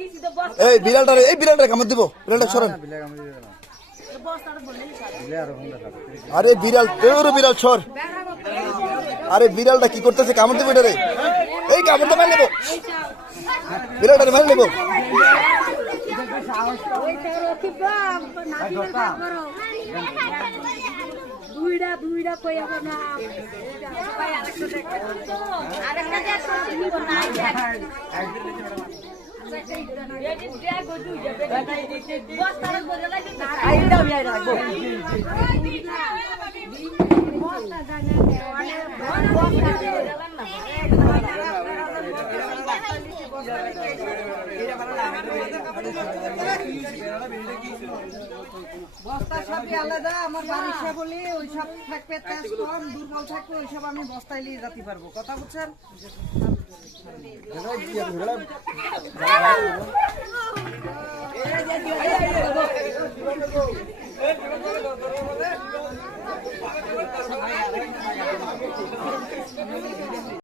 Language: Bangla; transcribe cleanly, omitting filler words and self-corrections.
এই বিড়ালটা কামড় দিব, বিড়ালটা সরেন। আরে বিড়াল, বিড়াল সর। আরে বিড়ালটা কি করতেছে, কামড় দিব এটারে। এই কামড়টা মার নেবো, বিড়ালটারে মার নেবো। দুইটা কই হবে না বস্তা সবই আলাদা। আমার বাড়ির বলি ওই সব থাকবে, তেজ কম দুর্বল থাকবে, ওই সব আমি বস্তায় নিয়ে যেতে পারবো। কথা বুঝছেন?